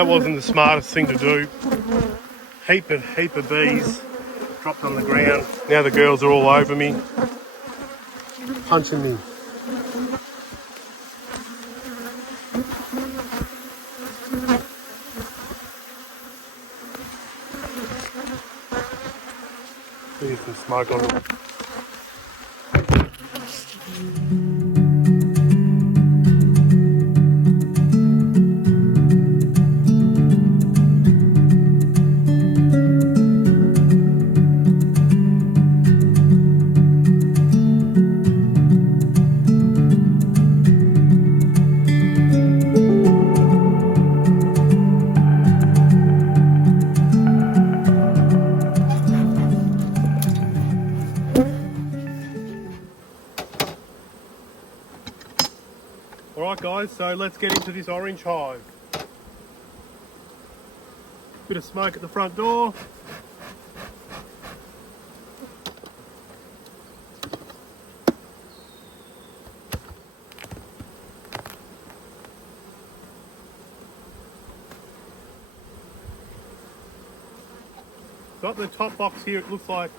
That wasn't the smartest thing to do. Heap of bees dropped on the ground. Now the girls are all over me, punching me. There's some smoke on it. Alright guys, so let's get into this orange hive. Bit of smoke at the front door. Got the top box here, it looks like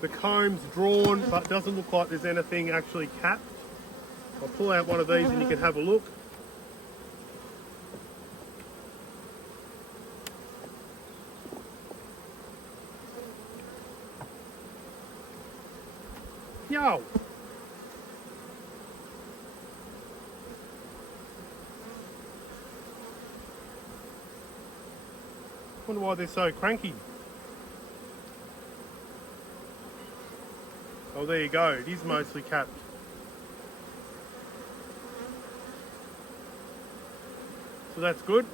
the comb's drawn, but doesn't look like there's anything actually capped. I'll pull out one of these and you can have a look. Yo! Wonder why they're so cranky. Oh, there you go. It is mostly capped. So that's good.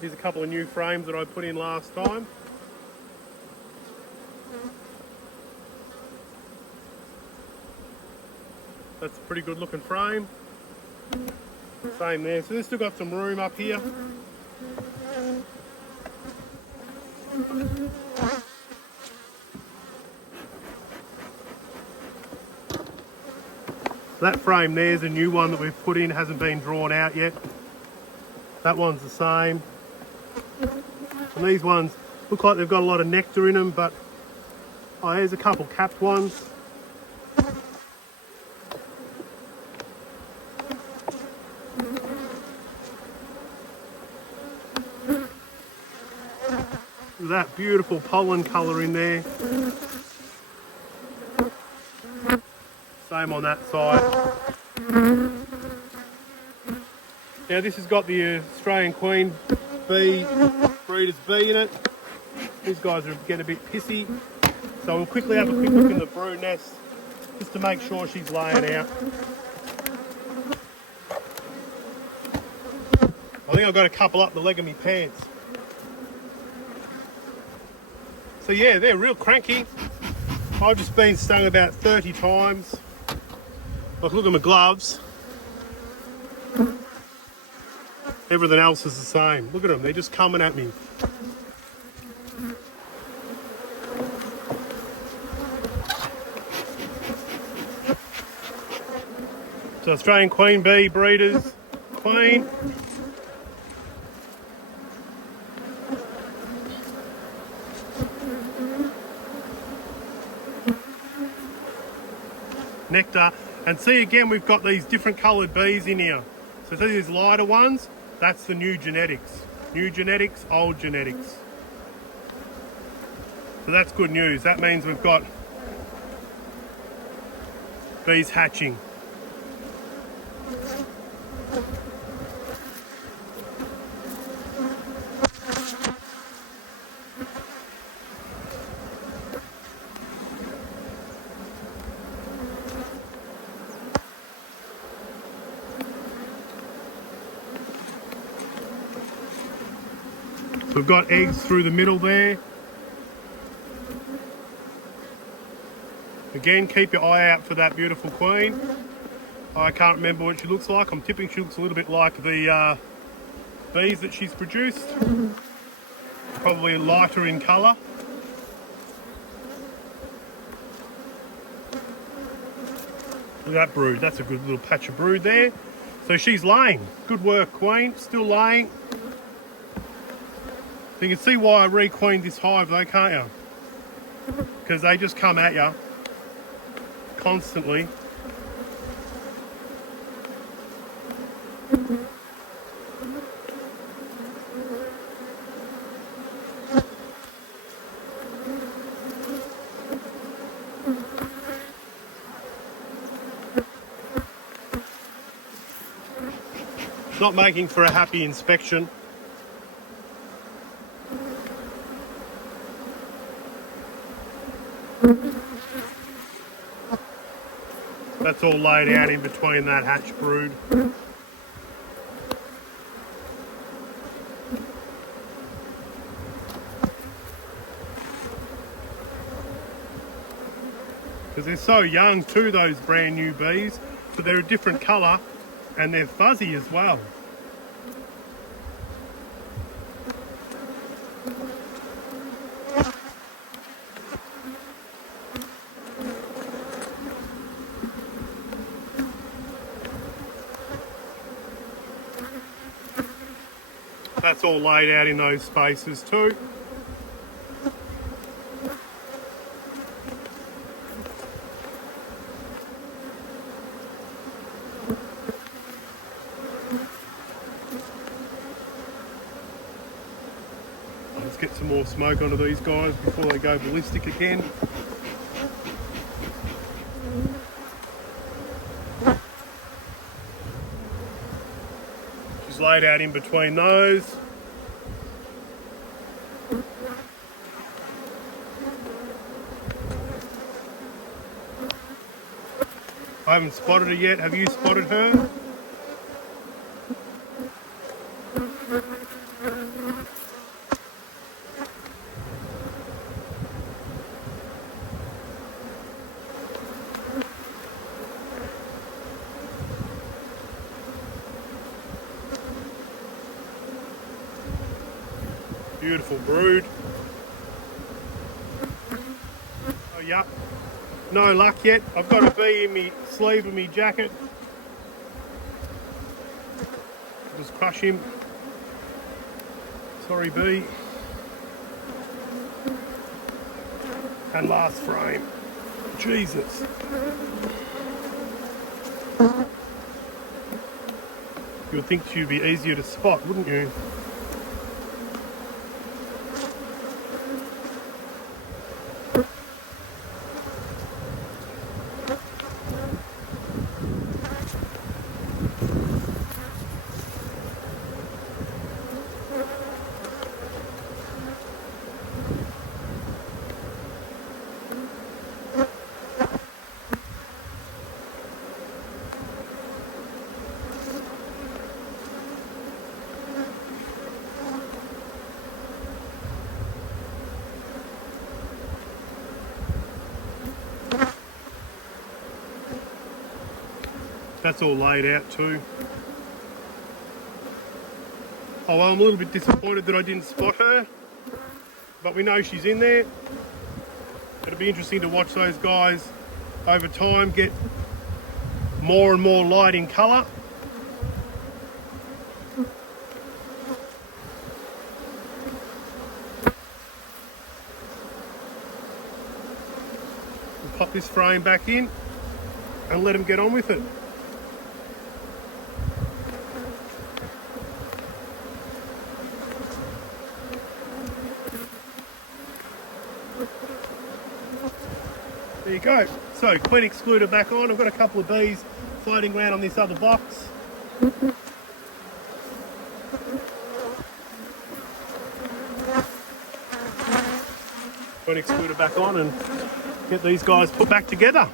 Here's a couple of new frames that I put in last time. That's a pretty good looking frame. Same there. So they've still got some room up here. That frame there's a new one that we've put in, hasn't been drawn out yet. That one's the same. And these ones look like they've got a lot of nectar in them, but oh, here's a couple capped ones. That beautiful pollen colour in there. Same on that side. Now this has got the Australian Queen bee breeder's bee in it. These guys are getting a bit pissy. So we'll quickly have a quick look in the brood nest just to make sure she's laying out. I think I've got a couple up the leg of my pants. So yeah, they're real cranky. I've just been stung about 30 times. Like, look at my gloves. Everything else is the same. Look at them, they're just coming at me. So Australian Queen bee breeders, queen. Nectar, and see again we've got these different coloured bees in here. So see these lighter ones, that's the new genetics. New genetics, old genetics. So that's good news. That means we've got bees hatching. So we've got eggs through the middle there. Again, keep your eye out for that beautiful queen. I can't remember what she looks like. I'm tipping she looks a little bit like the bees that she's produced. Probably lighter in colour. Look at that brood. That's a good little patch of brood there. So she's laying. Good work, Queen. Still laying. So you can see why I re-queened this hive though, can't you? Because they just come at you constantly. Not making for a happy inspection. That's all laid out in between that hatch brood. Because they're so young too, those brand new bees, so they're a different colour and they're fuzzy as well. That's all laid out in those spaces too. Let's get some more smoke onto these guys before they go ballistic again. Just laid out in between those. I haven't spotted her yet. Have you spotted her? Beautiful brood. Oh, yep. No luck yet. I've got a bee in my sleeve of my jacket. Just crush him. Sorry, bee. And last frame. Jesus. You'd think she'd be easier to spot, wouldn't you? That's all laid out too. Oh well, I'm a little bit disappointed that I didn't spot her, but we know she's in there. It'll be interesting to watch those guys over time get more and more light in colour. We'll pop this frame back in and let them get on with it. There you go. So, queen excluder back on. I've got a couple of bees floating around on this other box. Queen excluder back on and get these guys put back together.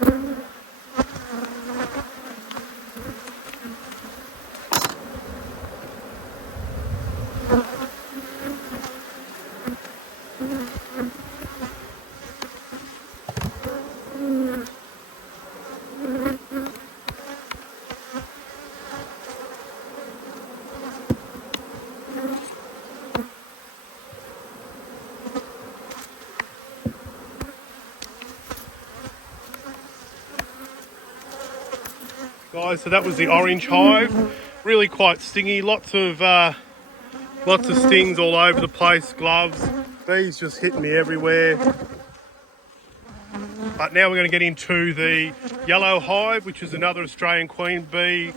Guys, so that was the orange hive. Really quite stingy. Lots of stings all over the place. Gloves. Bees just hitting me everywhere. But now we're going to get into the yellow hive, which is another Australian queen bee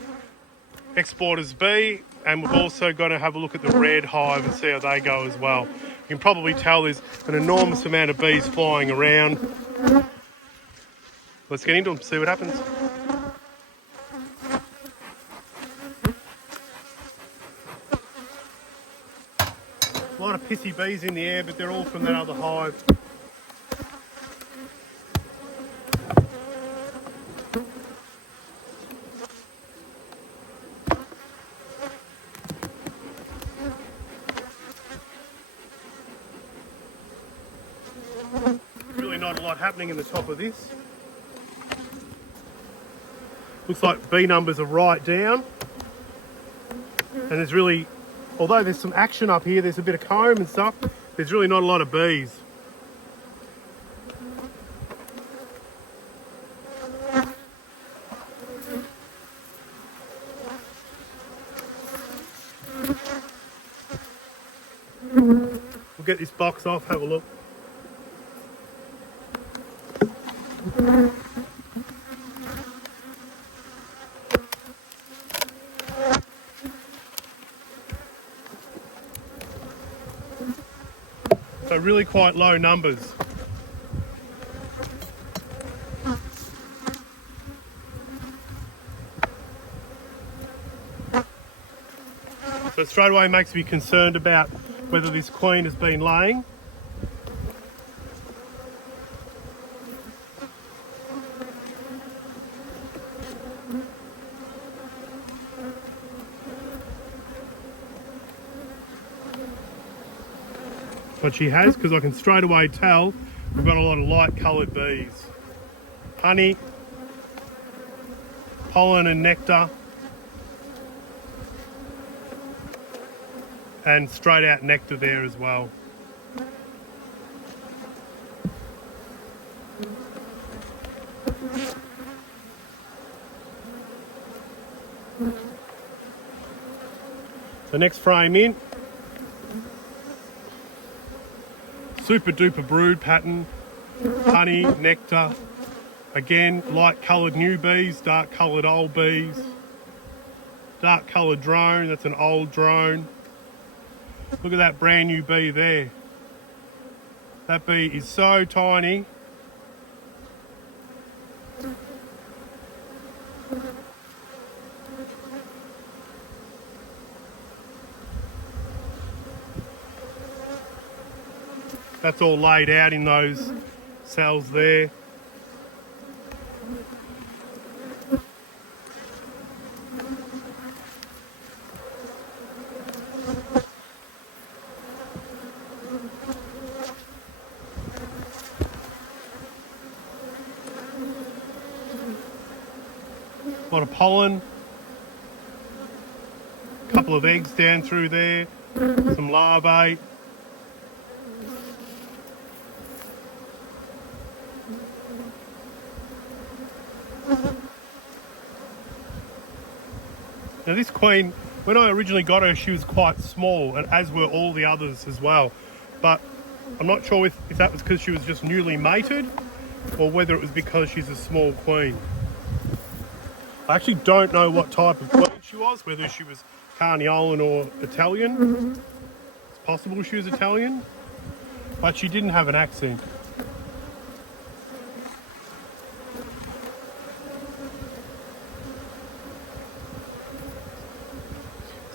exporter's bee. And we're also going to have a look at the red hive and see how they go as well. You can probably tell there's an enormous amount of bees flying around. Let's get into them, see what happens. A lot of pissy bees in the air, but they're all from that other hive. Really not a lot happening in the top of this. Looks like bee numbers are right down. And there's really, although there's some action up here, there's a bit of comb and stuff, there's really not a lot of bees. We'll get this box off, have a look. So really quite low numbers. So straight away makes me concerned about whether this queen has been laying. But she has, because I can straight away tell we've got a lot of light coloured bees. Honey, pollen and nectar, and straight out nectar there as well. The next frame in. Super duper brood pattern, honey, nectar, again light coloured new bees, dark coloured old bees, dark coloured drone, that's an old drone. Look at that brand new bee there. That bee is so tiny. That's all laid out in those cells there. A lot of pollen. A couple of eggs down through there. Some larvae. Now this queen, when I originally got her, she was quite small, and as were all the others as well. But I'm not sure if that was because she was just newly mated, or whether it was because she's a small queen. I actually don't know what type of queen she was, whether she was Carniolan or Italian. It's possible she was Italian, but she didn't have an accent.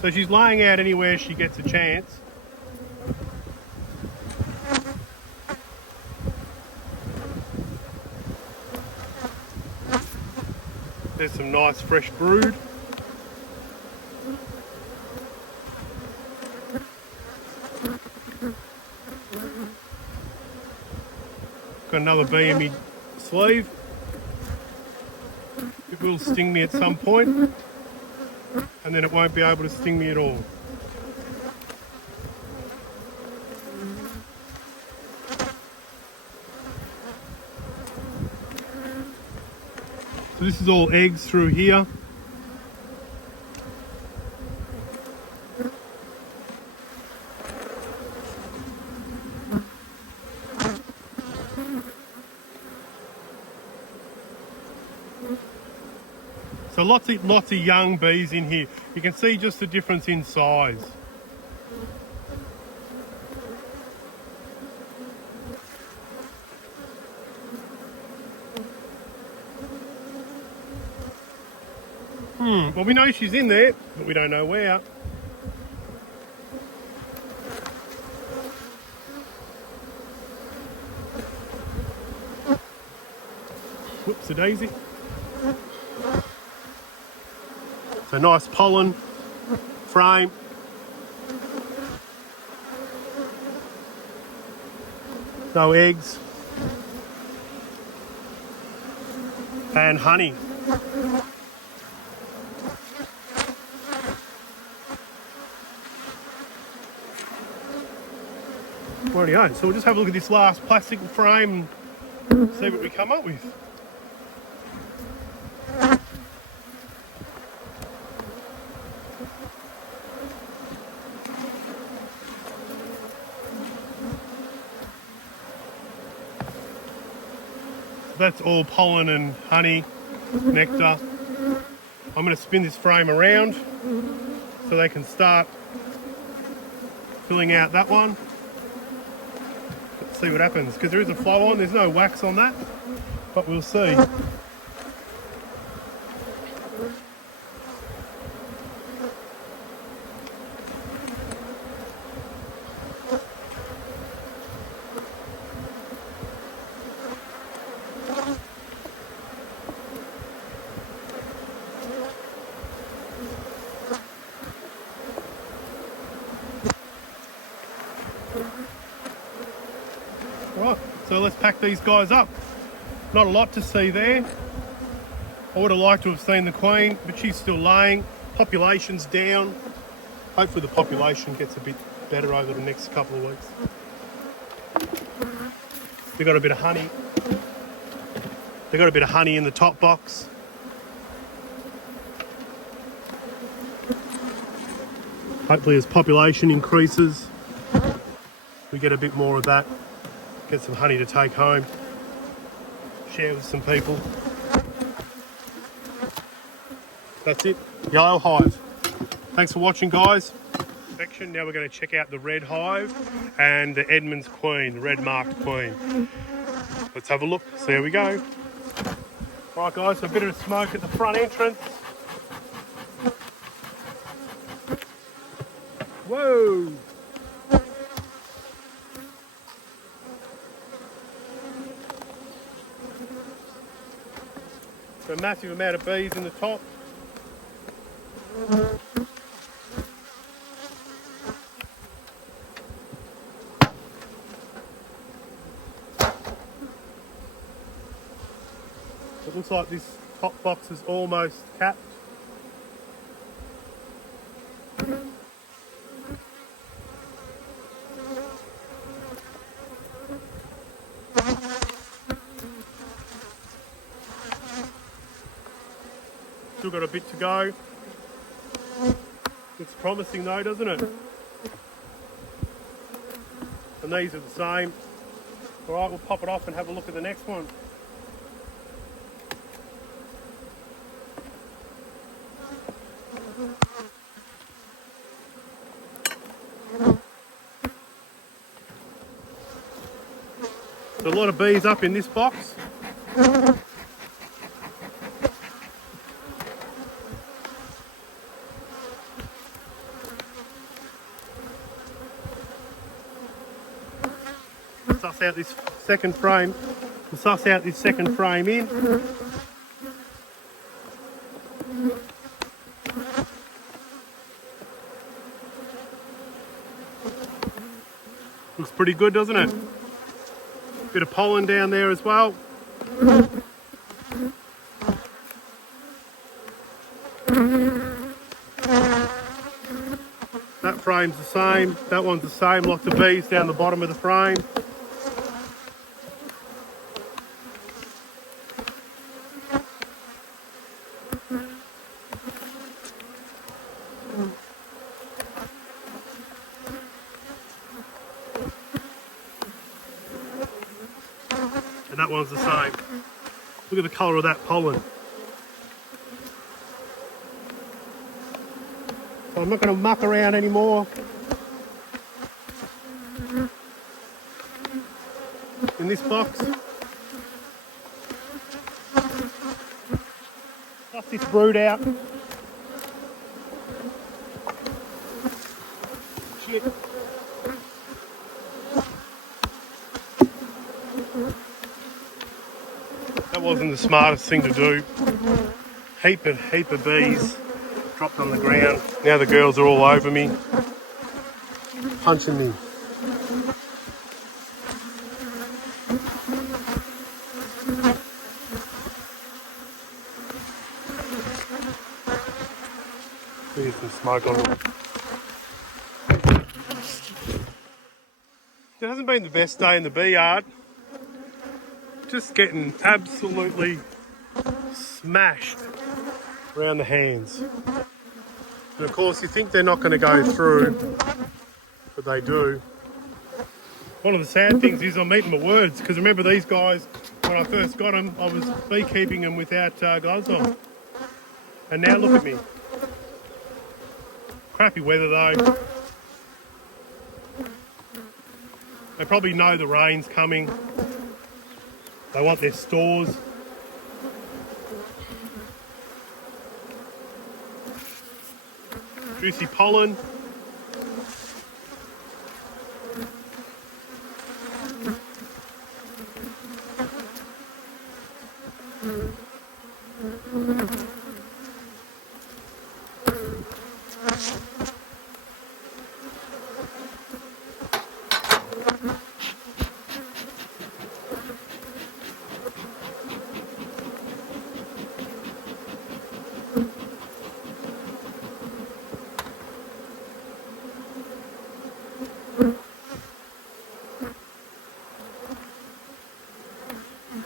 So she's laying out anywhere she gets a chance. There's some nice fresh brood. Got another bee in my sleeve. It will sting me at some point, and then it won't be able to sting me at all. So this is all eggs through here. So lots of young bees in here. You can see just the difference in size. Well, we know she's in there, but we don't know where. Whoops-a-daisy. So nice pollen frame. No eggs. And honey. Rightio, so we'll just have a look at this last plastic frame and see what we come up with. So that's all pollen and honey, nectar. I'm going to spin this frame around so they can start filling out that one. Let's see what happens, because there is a flow on, there's no wax on that, but we'll see. Right, so let's pack these guys up. Not a lot to see there. I would have liked to have seen the queen, but she's still laying. Population's down. Hopefully the population gets a bit better over the next couple of weeks. They got a bit of honey. They got a bit of honey in the top box. Hopefully as population increases, we get a bit more of that. Get some honey to take home, share with some people. That's it, Yellow Hive. Thanks for watching, guys. Now we're going to check out the Red Hive and the Edmund's Queen, the red marked queen. Let's have a look, so here we go. Right guys, so a bit of smoke at the front entrance. Whoa! So a massive amount of bees in the top. It looks like this top box is almost capped. Still got a bit to go. Looks promising though, doesn't it? And these are the same. Alright, we'll pop it off and have a look at the next one. There's a lot of bees up in this box. Suss out this second frame. We'll suss out this second frame in. Looks pretty good, doesn't it? Bit of pollen down there as well. That frame's the same, that one's the same, lots of bees down the bottom of the frame. And that one's the same. Look at the colour of that pollen. So I'm not going to muck around anymore in this box. Fluff this brood out. Shit. That wasn't the smartest thing to do. Heap of bees dropped on the ground. Now the girls are all over me, punching me. There's some smoke on them. It hasn't been the best day in the bee yard. Just getting absolutely smashed around the hands. And of course you think they're not going to go through, but they do. One of the sad things is I'm eating my words, because remember these guys, when I first got them, I was beekeeping them without gloves on. And now look at me. Crappy weather though. They probably know the rain's coming. They want their stores. Juicy pollen.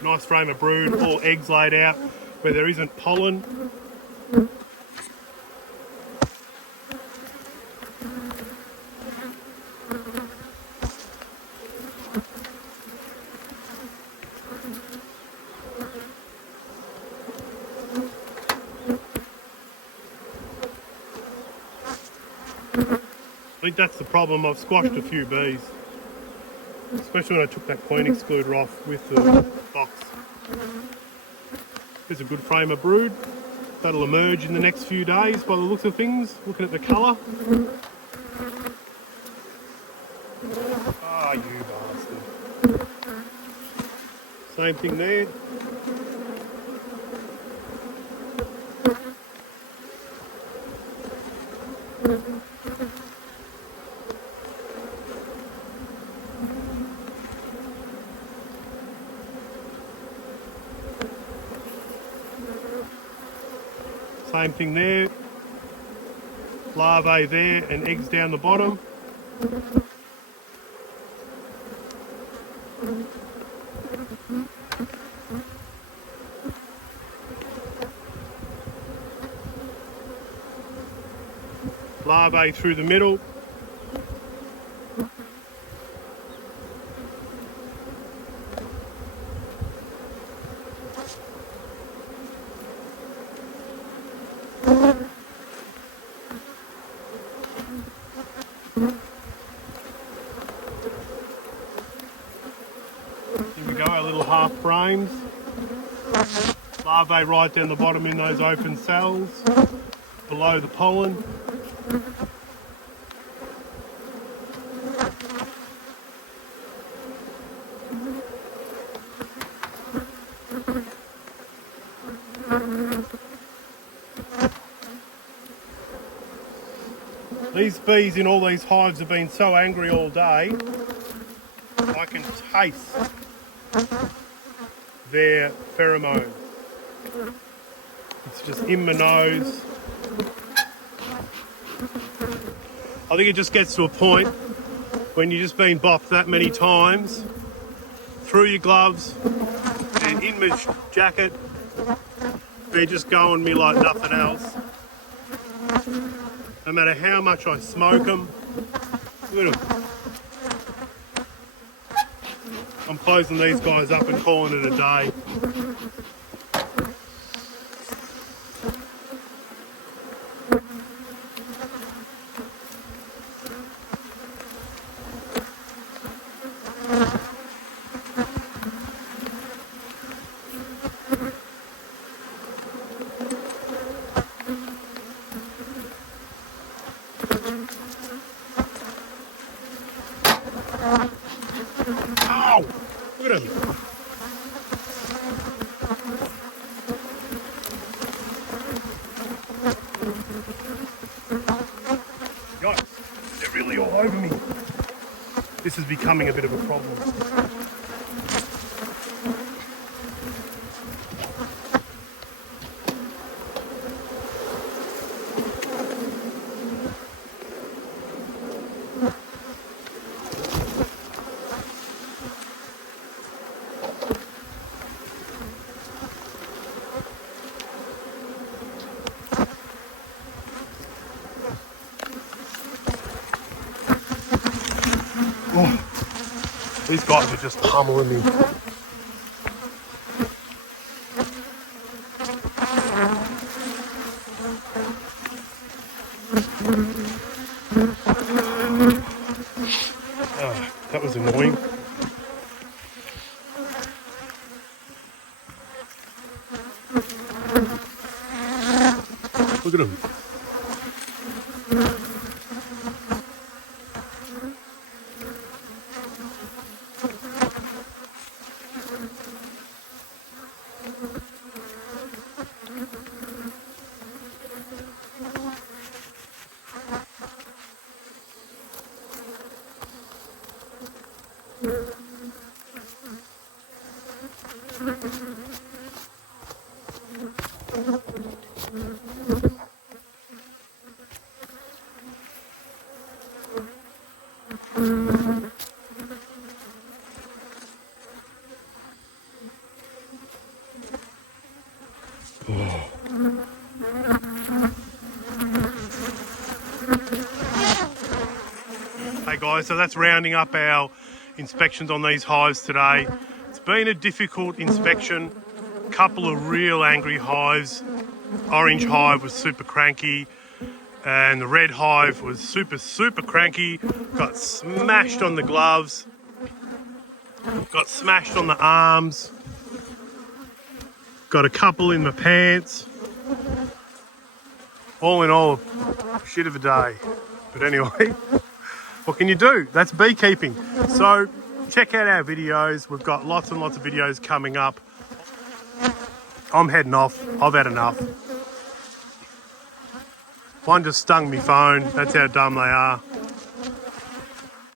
Nice frame of brood, all eggs laid out where there isn't pollen. I think that's the problem. I've squashed a few bees, especially when I took that queen excluder off with the box. Here's a good frame of brood. That'll emerge in the next few days by the looks of things, looking at the colour. Ah, you bastard. Same thing there. Same thing there, larvae there and eggs down the bottom. Larvae through the middle. Here we go, our little half frames. Larvae right down the bottom in those open cells, below the pollen. These bees in all these hives have been so angry all day, I can taste their pheromones. It's just in my nose. I think it just gets to a point when you've just been bopped that many times, through your gloves and in my jacket, they're just going me like nothing else. No matter how much I smoke them, look at them. I'm closing these guys up and calling it a day. Ow! Look at him. Yikes, they're really all over me. This is becoming a bit of a problem. Oh, these guys are just pummeling me. Oh, that was annoying. Look at them. Hey guys, so that's rounding up our inspections on these hives today. It's been a difficult inspection. Couple of real angry hives. Orange hive was super cranky, and the red hive was super cranky. Got smashed on the gloves, got smashed on the arms, got a couple in my pants. All in all, shit of a day. But anyway, what can you do? That's beekeeping. So check out our videos. We've got lots and lots of videos coming up. I'm heading off. I've had enough. One just stung me phone. That's how dumb they are.